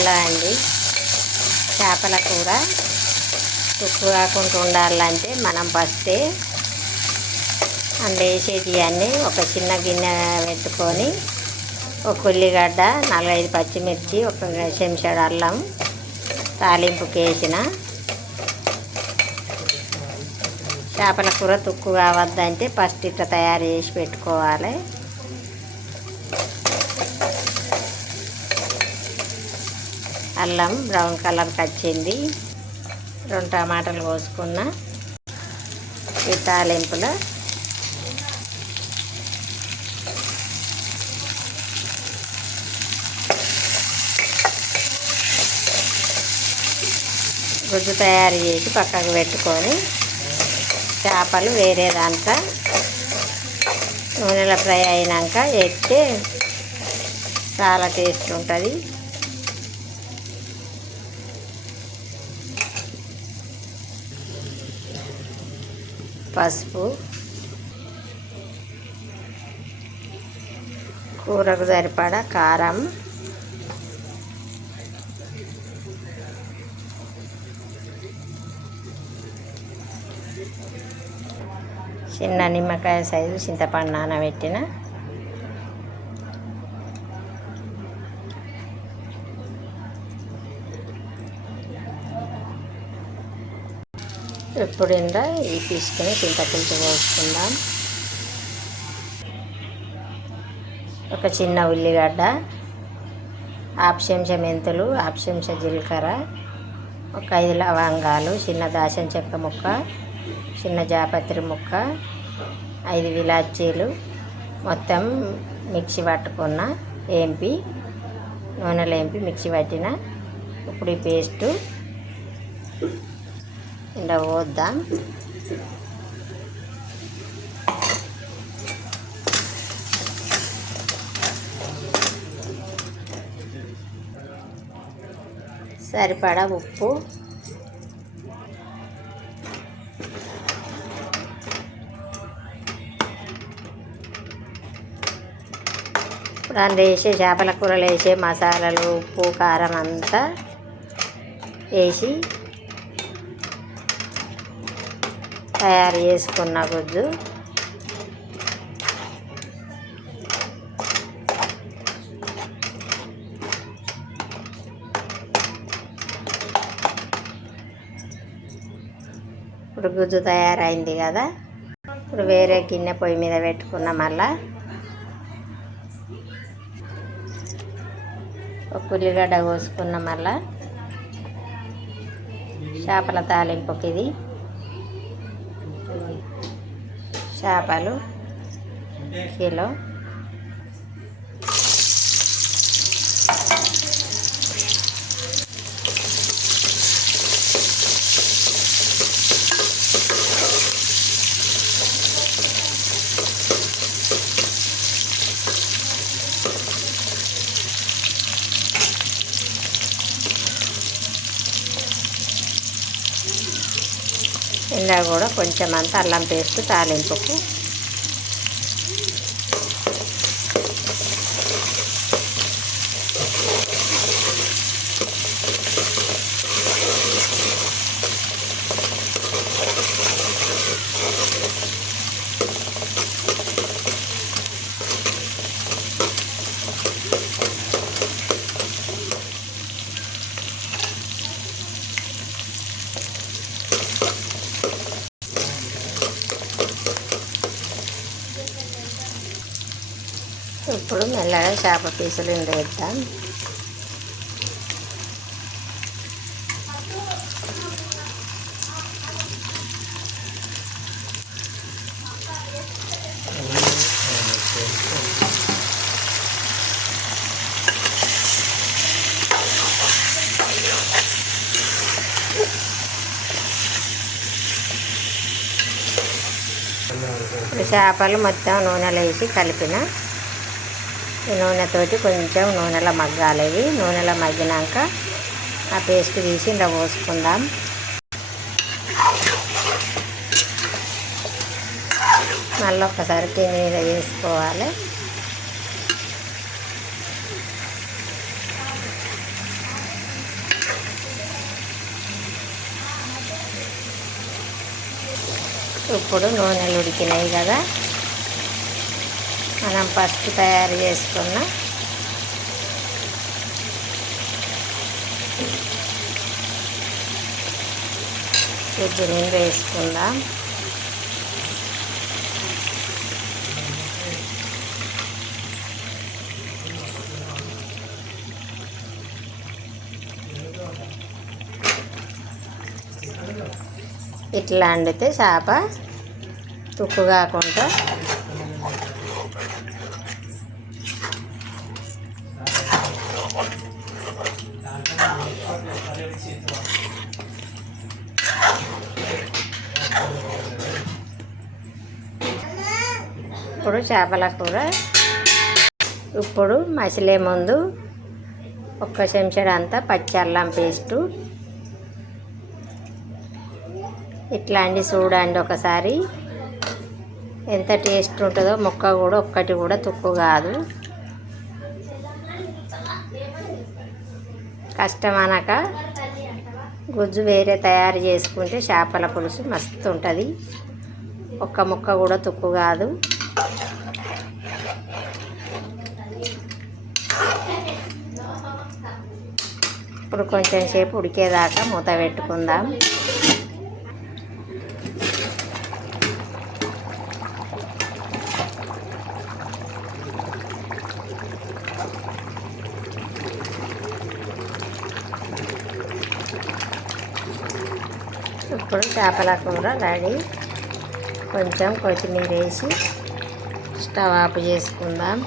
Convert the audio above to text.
Hello అండి. చేపల కూర ఉప్పు కాకుండా ఉండాలంటే మనం ఫస్టే అందులో వేసేటివన్నీ ఒక చిన్న గిన్నె పెట్టుకొని ఒక ఉల్లిగడ్డ 4-5 పచ్చిమిర్చి ఒక చెంచాడు అల్లం తాలింపుకి వేసిన. చేపల కూర తుక్కు కావద్దంటే ఫస్ట్ ఇట్లా తయారు చేసి పెట్టుకోవాలి. అల్లం బ్రౌన్ కలర్కి వచ్చింది. 2 టమాటాలు కోసుకున్న. ఈ తాలింపులో గుజ్జు తయారు చేసి పక్కకు పెట్టుకొని చేపలు వేరే దాంట్లో నూనెలో ఫ్రై అయినాక వేస్తే చాలా టేస్ట్ ఉంటుంది. పసుపు, కూరకు సరిపడా కారం, చిన్న నిమ్మకాయ సైజు చింతపండు నానబెట్టిన, ఇప్పుడు ఇందా ఈ తీసుకుని చింతపులుసు పోసుకుందాం. ఒక చిన్న ఉల్లిగడ్డ, 1/2 చెంచా మెంతులు, 1/2 చెంచా జీలకర్ర, ఒక 5 లవంగాలు, చిన్న దాల్చిన చెక్క ముక్క, చిన్న జాపత్రి ముక్క, 5 ఇలాచీలు మొత్తం మిక్సీ పట్టుకున్న, నూనెలో వేంపి మిక్సీ పట్టిన. ఇప్పుడు ఈ పేస్టు ఇలా పోద్దాం. సరిపడా ఉప్పు, ఇప్పుడు అందులో వేసే చేపల కూరలు వేసే మసాలాలు ఉప్పు కారం అంతా వేసి తయారు చేసుకున్న గుజ్జు ఇప్పుడు గుజ్జు తయారైంది కదా. ఇప్పుడు వేరే గిన్నె పొయ్యి మీద పెట్టుకున్న మళ్ళా ఒక ఉల్లిగడ్డ కోసుకున్న మళ్ళా చేపల తాలింపుకి ఇది చేపలు కిలో, ఇలా కూడా కొంచెం అంత అల్లం పేస్ట్ తాలింపుకు, ఇప్పుడు మెల్లగా చేప పీసులు వేద్దాం. ఇప్పుడు చేపలు మొత్తం నూనెలో వేసి కలిపిన. ఈ నూనెతోటి కొంచెం నూనెలో మగ్గాలి. ఇవి నూనెలో మగ్గినాక ఆ పేస్ట్ తీసి ఇలా పోసుకుందాం. మళ్ళీ ఒక్కసారి మీద వేసుకోవాలి. ఇప్పుడు నూనెలు ఉడికినాయి కదా, మనం ఫస్ట్ తయారు చేసుకున్న గుజ్జుని వేసుకుందాం. ఇట్లా వండితే చేప తుక్కు కాకుండా ఇప్పుడు చేపల కూర ఇప్పుడు మసిలే ముందు ఒక్క చెంచాడు అంతా పచ్చి అల్లం పేస్టు ఇట్లాంటి చూడండి ఒకసారి ఎంత టేస్ట్ ఉంటుందో. ముక్క కూడా ఒక్కటి కూడా తుక్కు కాదు. కష్టం అనక గుజ్జు వేరే తయారు చేసుకుంటే చేపల పులుసు మస్తు ఉంటుంది. ఒక్క ముక్క కూడా తుక్కు కాదు. ఇప్పుడు కొంచెం సేపు ఉడికేదాకా మూత పెట్టుకుందాం. ఇప్పుడు చేపల కూర రెడీ. కొంచెం కొత్తిమీర వేసి స్టవ్ ఆఫ్ చేసుకుందాం.